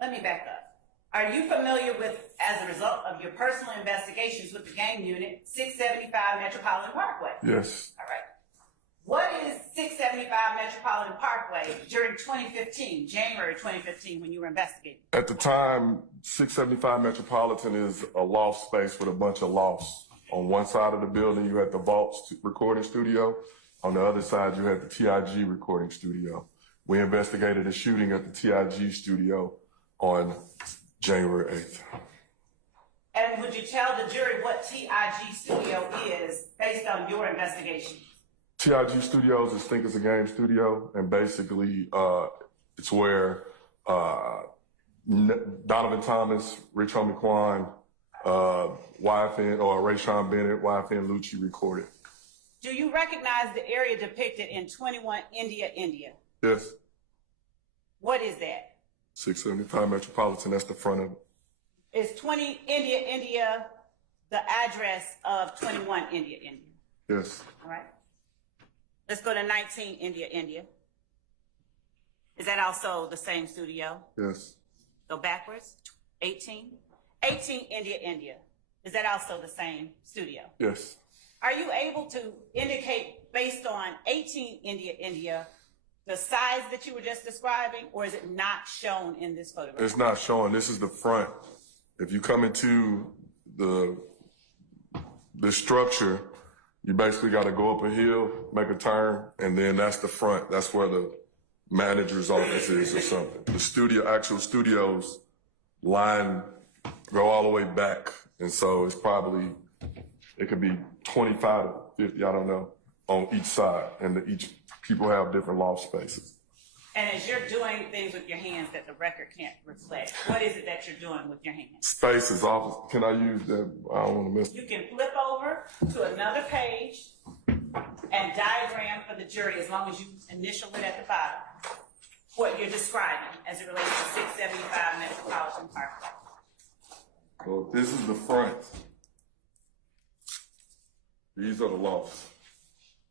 let me back up. Are you familiar with, as a result of your personal investigations with the gang unit, 675 Metropolitan Parkway? Yes. All right. What is 675 Metropolitan Parkway during 2015, January 2015, when you were investigating? At the time, 675 Metropolitan is a loft space with a bunch of lofts. On one side of the building, you had the Vault recording studio. On the other side, you had the TIG recording studio. We investigated a shooting at the TIG studio on January 8th. And would you tell the jury what TIG studio is based on your investigation? TIG Studios is Think It's a Game studio, and basically it's where Donovan Thomas, Rich Homie Quan, YFN, or Rayshawn Bennett, YFN Lucci recorded. Do you recognize the area depicted in 21 India? Yes. What is that? 675 Metropolitan, that's the front of it. Is 20 India the address of 21 India? Yes. All right. Let's go to 19 India. Is that also the same studio? Yes. Go backwards. 18 India. Is that also the same studio? Yes. Are you able to indicate, based on 18 India, the size that you were just describing, or is it not shown in this photograph? It's not showing. This is the front. If you come into the structure, you basically got to go up a hill, make a turn, and then that's the front. That's where the manager's office is or something. The actual studios line go all the way back. And so it's probably, it could be 25 to 50, I don't know, on each side. And each people have different loft spaces. And as you're doing things with your hands that the record can't reflect, what is it that you're doing with your hands? Spaces, office. Can I use that? I don't want to miss it. You can flip over to another page and diagram for the jury, as long as you initial it at the bottom, what you're describing as it relates to 675 Metropolitan Parkway. So this is the front. These are the lofts.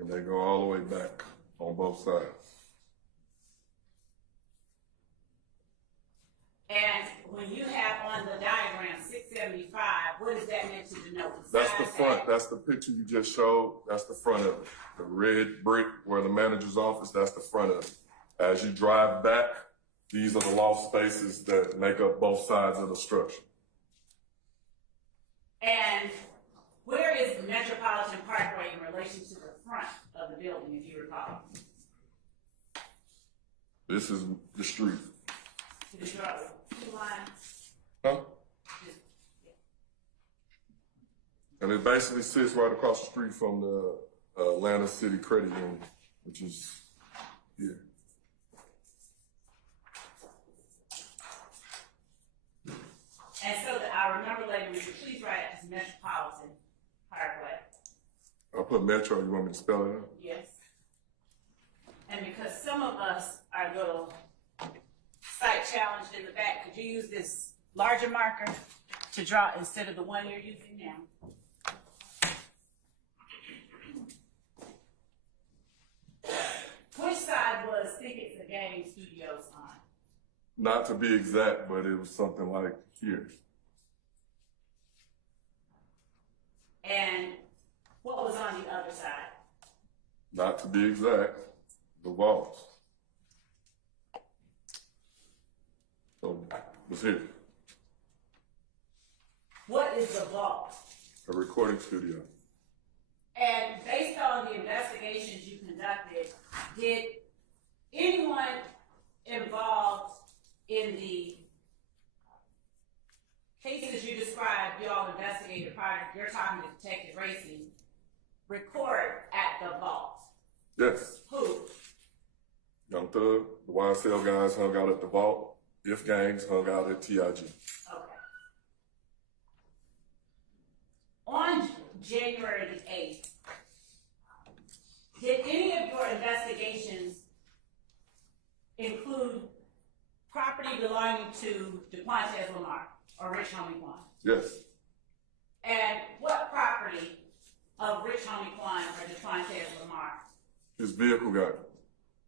And they go all the way back on both sides. And when you have on the diagram 675, what is that meant to denote? That's the front. That's the picture you just showed. That's the front of it. The red brick where the manager's office, that's the front of it. As you drive back, these are the loft spaces that make up both sides of the structure. And where is Metropolitan Parkway in relation to the front of the building, if you recall? This is the street. To the two lines? Huh? And it basically sits right across the street from the Atlanta City Credit Union, which is here. And so I remember later, would you please write it as Metropolitan Parkway? I'll put Metro, you want me to spell it out? Yes. And because some of us are a little sight challenged in the back, could you use this larger marker to draw instead of the one you're using now? Which side was Think It's a Game Studios on? Not to be exact, but it was something like here. And what was on the other side? Not to be exact, the vault. So it was here. What is the vault? A recording studio. And based on the investigations you conducted, did anyone involved in the cases you described, you all investigated prior to your time to Detective Racing, record at the vault? Yes. Who? Young Thug, the YSL guys hung out at the vault. If gangs hung out at TIG. Okay. On January the 8th, did any of your investigations include property belonging to DeQuantes Lamar or Rich Homie Quan? Yes. And what property of Rich Homie Quan or DeQuantes Lamar? His vehicle got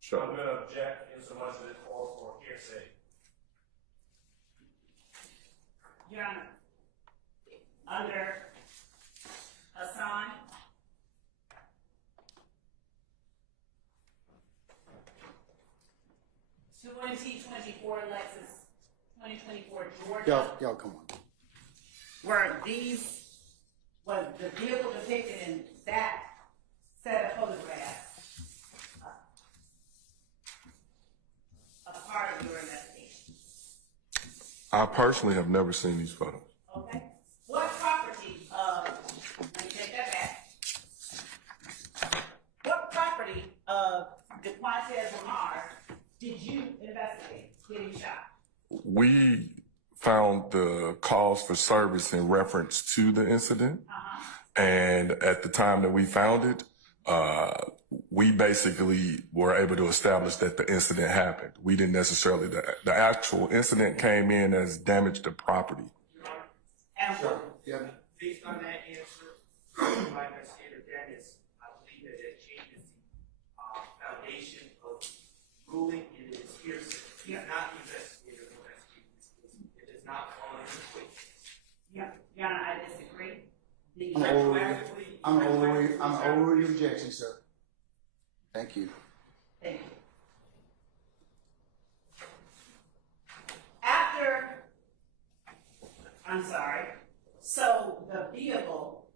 shot. I'm going to object in so much that it calls for hearsay. Your Honor, under Hassan, (2024) Lexus, 2024 Georgia. Y'all come on. Was the vehicle depicted in that set of photographs a part of your investigation? I personally have never seen these photos. Okay. What property of, let me take that back. What property of DeQuantes Lamar did you investigate getting shot? We found the calls for service in reference to the incident. And at the time that we found it, we basically were able to establish that the incident happened. We didn't necessarily, the actual incident came in as damage to property. And Sure. Yeah. Based on that answer, my investigator Dennis, I believe that it changes the foundation of ruling in its hearsay. He's not the investigator who investigated this case. It does not fall into the quick case. Your Honor, I disagree. I'm over your objection, sir. Thank you. Thank you. So the vehicle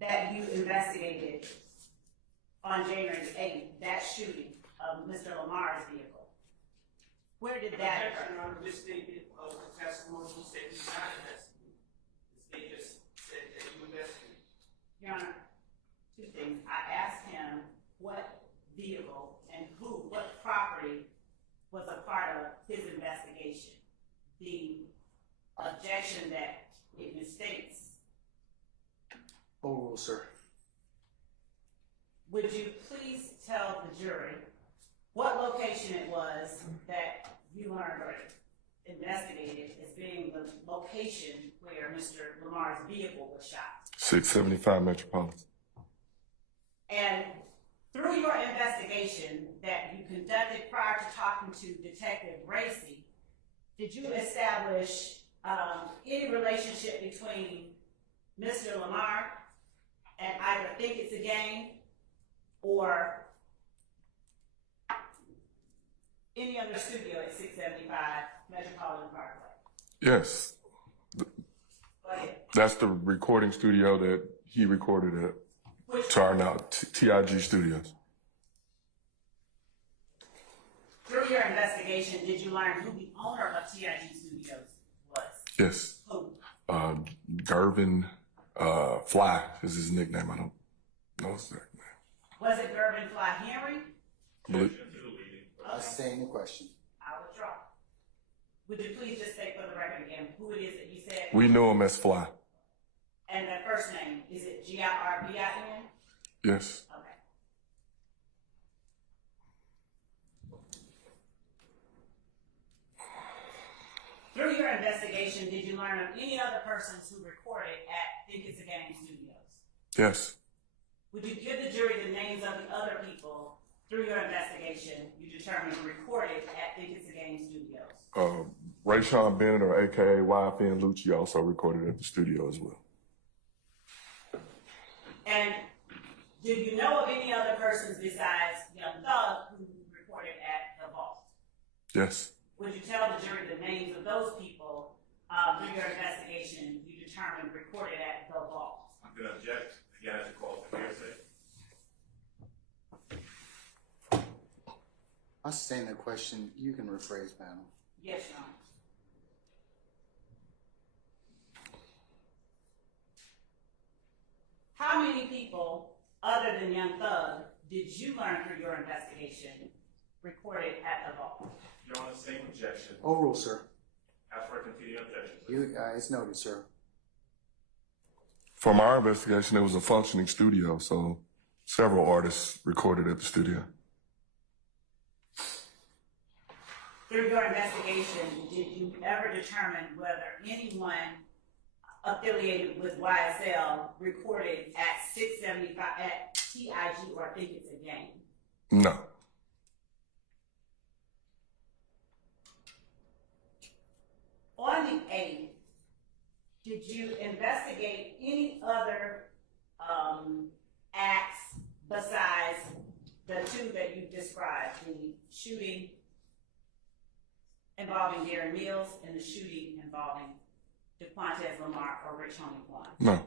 that you investigated on January 8th, that shooting of Mr. Lamar's vehicle, where did that Objection, occur? Your Honor, this statement of the testimony said you not investigated. The state just said that you investigated. Your Honor, two things. I asked him what vehicle and who, what property was a part of his investigation. The objection that it misstates. Overruled, sir. Would you please tell the jury what location it was that you learned or investigated as being the location where Mr. Lamar's vehicle was shot? 675 Metropolitan. And through your investigation that you conducted prior to talking to Detective Racy, did you establish any relationship between Mr. Lamar and either Think It's a Game or any other studio at 675 Metropolitan Parkway? Yes. Go ahead. That's the recording studio that he recorded at. Which TIG Studios. through your investigation, did you learn who the owner of TIG Studios was? Yes. Who? Gervin Fly is his nickname. I don't know his nickname. Was it Gervin Fly Henry? I sustain the question. I withdraw. Would you please just state for the record again who it is that you said? We knew him as Fly. And the first name, is it Girbin? Yes. Okay. Through your investigation, did you learn of any other persons who recorded at Think It's a Game Studios? Yes. Would you give the jury the names of the other people through your investigation you determined recorded at Think It's a Game Studios? Rayshawn Bennett, or AKA YFN Lucci, also recorded at the studio as well. And do you know of any other persons besides Young Thug who recorded at the Vault? Yes. Would you tell the jury the names of those people through your investigation you determined recorded at the Vault? I'm going to object again as a call for hearsay. I sustain the question. You can rephrase, panel. Yes, Your Honor. How many people, other than Young Thug, did you learn through your investigation recorded at the Vault? You're on the same objection. Overruled, sir. Ask for a continued objection, please. It's noted, sir. From our investigation, it was a functioning studio, so several artists recorded at the studio. Through your investigation, did you ever determine whether anyone affiliated with YSL recorded at 675 at TIG or Think It's a Game? No. On did you investigate any other acts besides the two that you described, the shooting involving Darren Mills and the shooting involving DeQuantes Lamar or Rich Homie Quan? No.